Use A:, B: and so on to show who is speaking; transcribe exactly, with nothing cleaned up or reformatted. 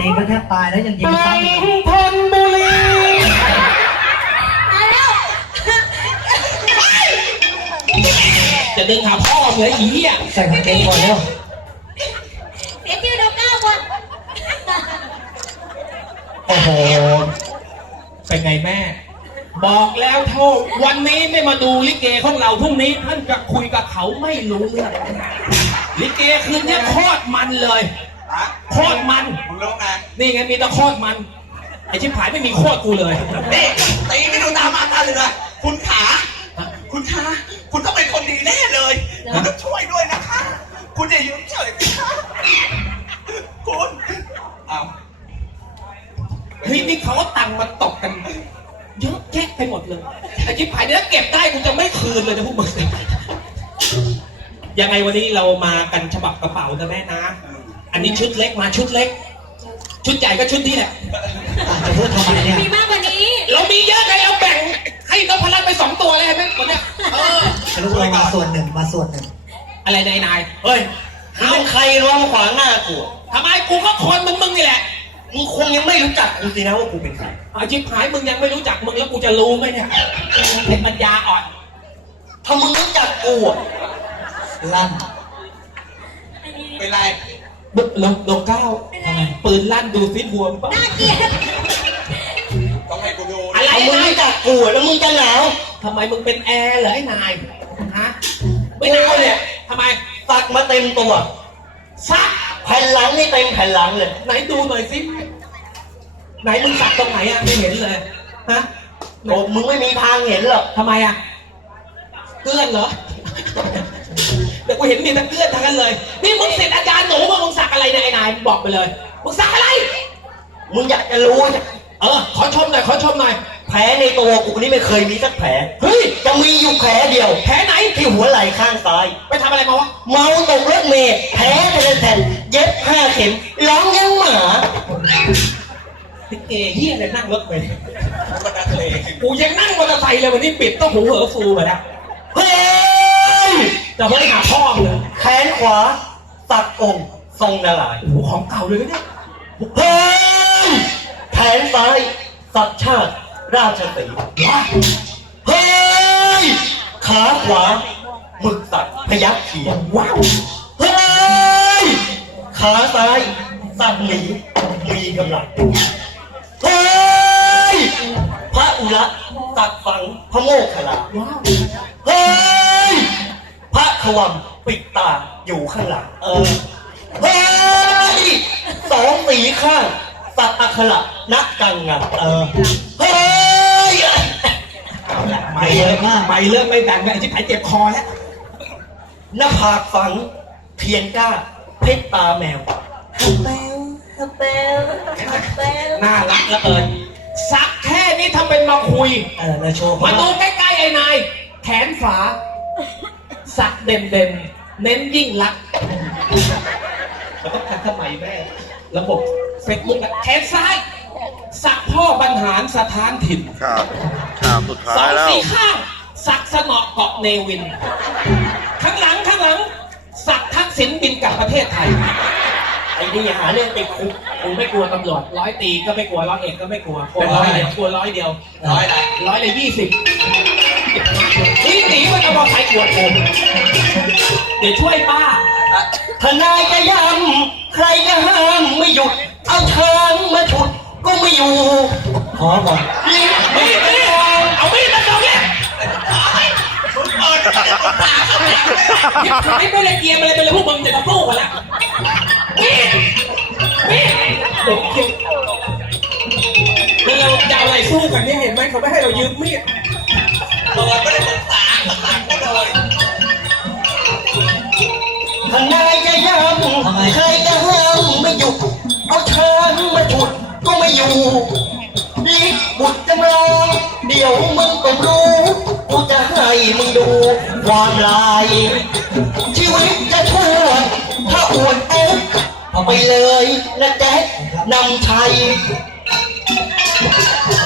A: งก็แทบตายแล้วยังยิงซ้ำอีก
B: ธนบุรีจะดึงหาพ่อเลยอีอ่ะ
A: ใส่กางเกงก่อนเร็ว
C: เสียชื่อเราเก้าคน
B: โอ้โหเป็นไงแม่บอกแล้วเท่าวันนี้ไม่มาดูลิเกของเราพรุ่งนี้ท่านจะคุยกับเขาไม่รู้เรื่องลิเกคืนนี้โคตรมันเลยโคตรมันมึงรู้ไงนี่ไงมีแต่โคตรมันไอชิบหายไม่มีโคตรกูเลย
D: นี่ตีไม่ดูตามมาตาเลยนะคุณขาคุณขาคุณต้องเป็นคนดีแน่เลยคุณต้องช่วยด้วยนะคะคุณอย่ายืมเฉยนะคะคุณเอา
B: เฮ้ยนี่เขาก็ตังมาตกกันเยอะแยะไปหมดเลยไอชิบหายเนี่ยเก็บได้กูจะไม่คืนเลยนะพวกมึงยังไงวันนี้เรามากันฉบับกระเป๋านะแม่นะอันนี้ชุดเล็กมาชุดเล็กชุดใหญ่ก็ชุดนี้แหละ
A: จะพูดทำไมเนี่ย
C: มีมากกว่านี้
B: เรามีเยอะไงเราแบ่งให้นพรัตน์ไปสองตัวเลยไหมคนเนี้ยเออ
A: ลูกเรามาส่วนหนึ่งมาส่วนหนึ่ง
B: อะไรนายนาย
D: เฮ้ยเอาใครร้องขวางหน้ากู
B: ทำไมกูก็คนมึงมึงนี่แหละ
D: มึงคงยังไม่รู้จักกูสินะว่ากูเป็นใคร
B: อาชิบหายมึงยังไม่รู้จักมึงแล้วกูจะรู้ไหมเนี่ยเป็นปัญญาอ่อน
D: ถ้ามึงรู้จักกู
A: ลั่น
D: เป็นไร
B: บึกลงลงเก้าปืนลั่นดูซิบวมป่ะ
C: น่าเกลียด
D: ต้องให้กูดู
B: อะไร
D: มึงรู้จักกูแล้วมึงจะหนาว
B: ทำไมมึงเป็นแอร์เหรอไอ้นายฮะไม่หนาวเนี่ยทำไม
D: สักมาเต็มตัว
B: สัก
D: แผ่นหลังนี่เต็มแผ่นหลังเลย
B: ไหนดูหน่อยสิไหนมึงสักตรงไหนอ่ะไม่เห็นเลยฮะ
D: โอ้มึงไม่มีทางเห็นหรอก
B: ทำไมอ่ะเกลื่อนเหรอเดี๋ยวกูเห็นมีแต่เกลื่อนทั้งนั้นเลยนี่มึงเสร็จอาจารย์หนูมึงสักอะไรเนี่ยไอ้นายบอกไปเลยมึงสักอะไร
D: มึงอยากจะรู้
B: เออขอชมหน่อยขอชมหน่อย
D: แผลในตัวกูนี่ไม่เคยมีสักแผล
B: เฮ้ย
D: จะมีอยู่แผลเดียว
B: แผลไหน
D: ที่หัวไหล่ข้างซ้าย
B: ไปทำอะไรมาวะ
D: เมาตกรถเมล์แผลเป็นแผ่นเย็บห้าเข็มร้องยังหมา
B: พี่เกย์เฮียเลยนั่งรถเมล์กูยังนั่งมอเตอร์ไซค์เลยวันนี้ปิดต้องหูเหอฟูไปแล้ว
D: เฮ้ย
B: จะไม่หาพ่อเลย
D: แขนขวาสักองค์ทรงนารายณ์
B: โอ้โหของเก่าเลยเนี่ย
D: เฮ้ยแขนซ้ายสักชาติราชสีห์เฮ้ยขาขวาหมึกสักพยัคฆ์เขียว
B: ว้าว
D: เฮ้ยขาซ้ายสักหมีมีกำลังเฮ้ยพระอุระสักฝังพระโมคคัลลา
B: ว้าว
D: เฮ้ยพระขวังปิดตาอยู่ข้างหลังเออเฮ้ยสองสีข้างสักอัคระนักกังงะเออเฮ้ย
B: ไม่เยอะมากไม่เรื่องไม่แบ่งไอ้ที่ผายเจ็บคอแล้ว
D: หน้าผากฝังเทียนก้าเพชรตาแมวฮับเบลฮับเบลฮับเบล
B: น่ารักเหลือเกินสักแค่นี้ทำเป็นมาคุย
D: เออมาโชว์
B: มาดูใกล้ๆไอ้นายแขนฝาสักเด่นเด่นเน้นยิ่งรักเราต้องทันสมัยแม่ระบบเฟซบุ๊กแขนซ้ายสักพ่อบรรหารสถานถิ่น
E: ครับครับสุดท้ายแล้ว
B: สองสี่ข้างสักสนอเกาะเนวินข้างหลังข้างหลังสักทักษิณบินกลับประเทศไทยไอ้นี่หาเรื่องไปคุกกูไม่กลัวตำรวจร้อยตีก็ไม่กลัวร้อยเอกก็ไม่กลัวกลัวร้อยเดียวกลัวร้อยเดียว
D: ร้อยอะไร
B: ร้อยเลยยี่สิบนี่หนีมันเอามาใส่ขวดผมเดี๋ยวช่วยป้า
D: ทนายจะย้ำใครจะห้ามไม่หยุดเอาช้างมาฉุดก็ไม่อยู่
A: ขอก่อน
B: นี่นี่นี่เอามีดมาตรงนี้ไม่ไม่เลยเกียร์อะไรไปเลยพวกมึงจะมาสู้กันละนี่นี่เด็กจริงเราจะอะไรสู้กันนี่เห็นไหมเขาไม่ให้เรายืมมีด
D: เราไม่ได้ศึกษาศึกษากันเลยทนายจะย้ำใครจะห้ามไม่หยุดเอาช้างมาฉุดก็ไม่อยู่ลิบบุตรจำลองเดี๋ยวมึงต้องรู้กูจะให้มึงดูความลายชีวิตจะทั่วถ้าอวดเอ๊ะเอาไปเลยนะแจ๊คนำชัย